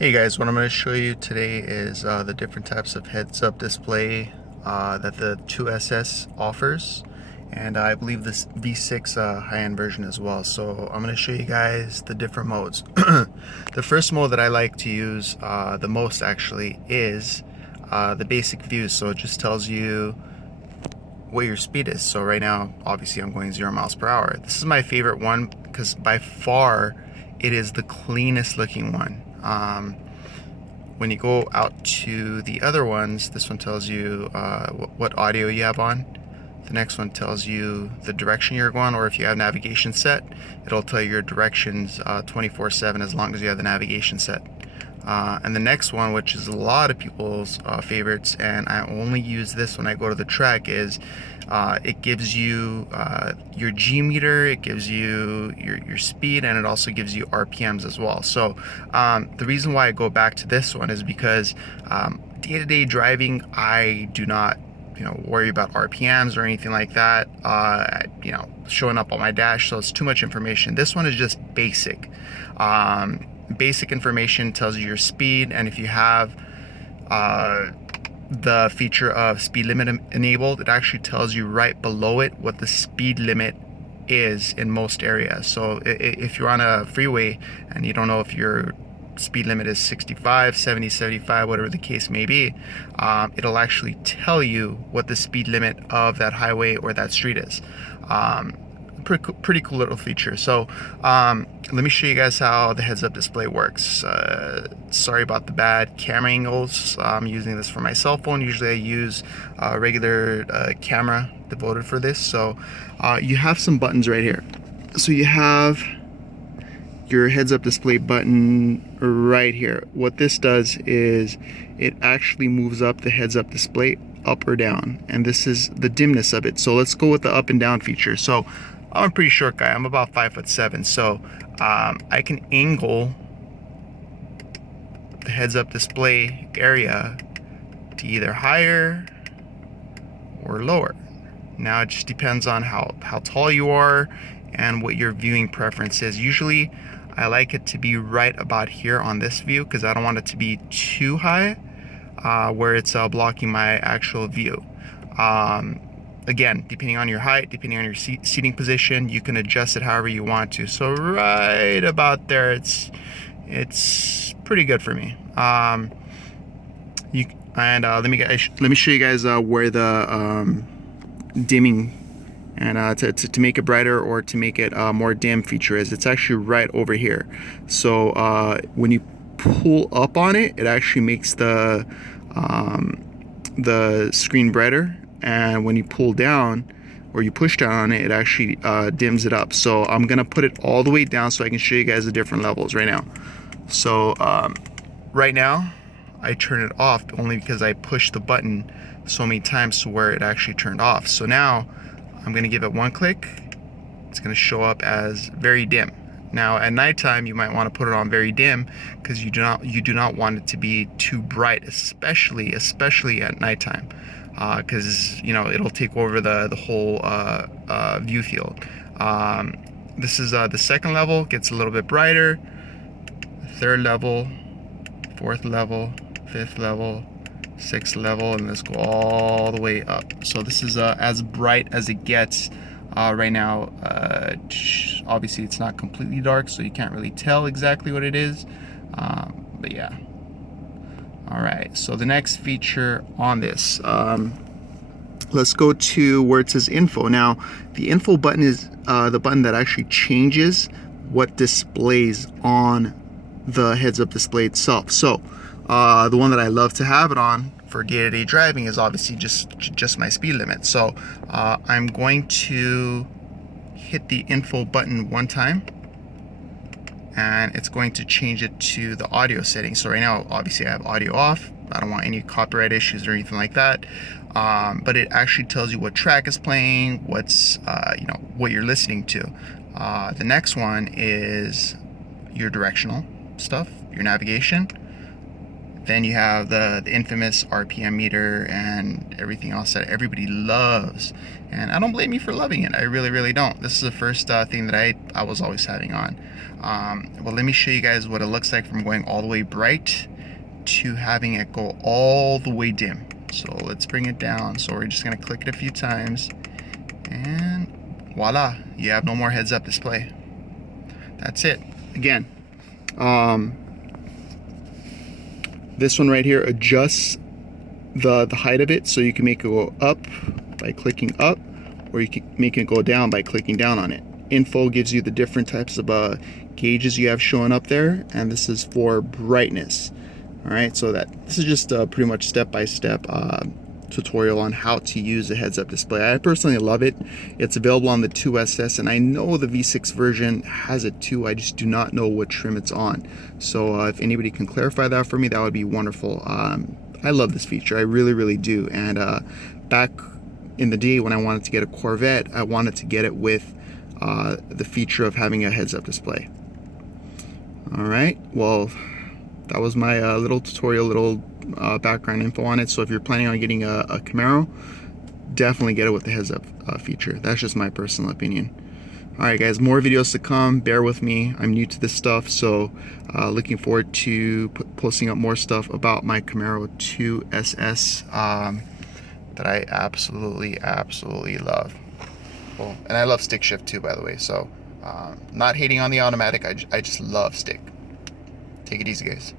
Hey guys, what I'm going to show you today is the different types of heads-up display that the 2SS offers, and I believe this V6 high-end version as well. So I'm going to show you guys the different modes. The first mode that I like to use the most actually is the basic view. So it just tells you what your speed is. So right now, obviously I'm going 0 miles per hour. This is my favorite one because by far it is the cleanest looking one. When you go out to the other ones, this one tells you what audio you have on. The next one tells you the direction you're going, or if you have navigation set, it'll tell you your directions 24/7 as long as you have the navigation set. And the next one, which is a lot of people's favorites, and I only use this when I go to the track, is it gives you your G meter, it gives you your speed, and it also gives you RPMs as well. So the reason why I go back to this one is because day-to-day driving, I do not worry about RPMs or anything like that, showing up on my dash, so it's too much information. This one is just basic. Basic information tells you your speed, and if you have the feature of speed limit enabled, it actually tells you right below it what the speed limit is in most areas. So if you're on a freeway and you don't know if your speed limit is 65, 70, 75, whatever the case may be, it'll actually tell you what the speed limit of that highway or that street is. Pretty cool little feature. So let me show you guys how the heads-up display works. Sorry about the bad camera angles. I'm using this for my cell phone. Usually I use a regular camera devoted for this. So you have some buttons right here. So you have your heads-up display button right here. What this does is it actually moves up the heads-up display up or down, and this is the dimness of it. So let's go with the up and down feature. So I'm a pretty short guy. I'm about 5'7", so I can angle the heads-up display area to either higher or lower. Now it just depends on how tall you are and what your viewing preference is. Usually I like it to be right about here on this view because I don't want it to be too high where it's blocking my actual view. Again, depending on your height, depending on your seating position, you can adjust it however you want to. So right about there, it's pretty good for me. Let me show you guys where the dimming and to make it brighter or to make it more dim feature is. It's actually right over here. So when you pull up on it, it actually makes the screen brighter, and when you pull down or you push down on it, it actually dims it up. So I'm gonna put it all the way down so I can show you guys the different levels right now. So right now I turn it off only because I pushed the button so many times to where it actually turned off. So now I'm gonna give it one click. It's gonna show up as very dim. Now at nighttime you might want to put it on very dim because you do not want it to be too bright, especially at nighttime, because it'll take over the whole view field. This is the second level, gets a little bit brighter. Third level, fourth level, fifth level, sixth level, and let's go all the way up. So this is as bright as it gets. Right now, obviously it's not completely dark, so you can't really tell exactly what it is, but yeah. Alright, so the next feature on this, let's go to where it says info. Now the info button is the button that actually changes what displays on the heads-up display itself. So the one that I love to have it on for day-to-day driving is obviously just my speed limit. So I'm going to hit the info button one time, and it's going to change it to the audio setting. So right now, obviously I have audio off. I don't want any copyright issues or anything like that. But it actually tells you what track is playing, what's what you're listening to. The next one is your directional stuff, your navigation. Then you have the infamous RPM meter and everything else that everybody loves. And I don't blame you for loving it. I really, really don't. This is the first thing that I was always having on. Well, let me show you guys what it looks like from going all the way bright to having it go all the way dim. So let's bring it down. So we're just gonna click it a few times, and voila, you have no more heads-up display. That's it. Again, this one right here adjusts the height of it, so you can make it go up by clicking up, or you can make it go down by clicking down on it. Info gives you the different types of gauges you have showing up there, and this is for brightness. All right, so this is just pretty much step-by-step tutorial on how to use a heads-up display. I personally love it. It's available on the 2SS, and I know the V6 version has it too. I just do not know what trim it's on. So if anybody can clarify that for me, that would be wonderful. I love this feature. I really, really do. And back in the day when I wanted to get a Corvette, I wanted to get it with the feature of having a heads-up display. All right, well, that was my little tutorial, little background info on it. So if you're planning on getting a Camaro, definitely get it with the heads-up feature. That's just my personal opinion. Alright guys, more videos to come. Bear with me. I'm new to this stuff, so looking forward to posting up more stuff about my Camaro 2SS that I absolutely love. Well, and I love stick shift too, by the way. So not hating on the automatic, I just love stick. Take it easy, guys.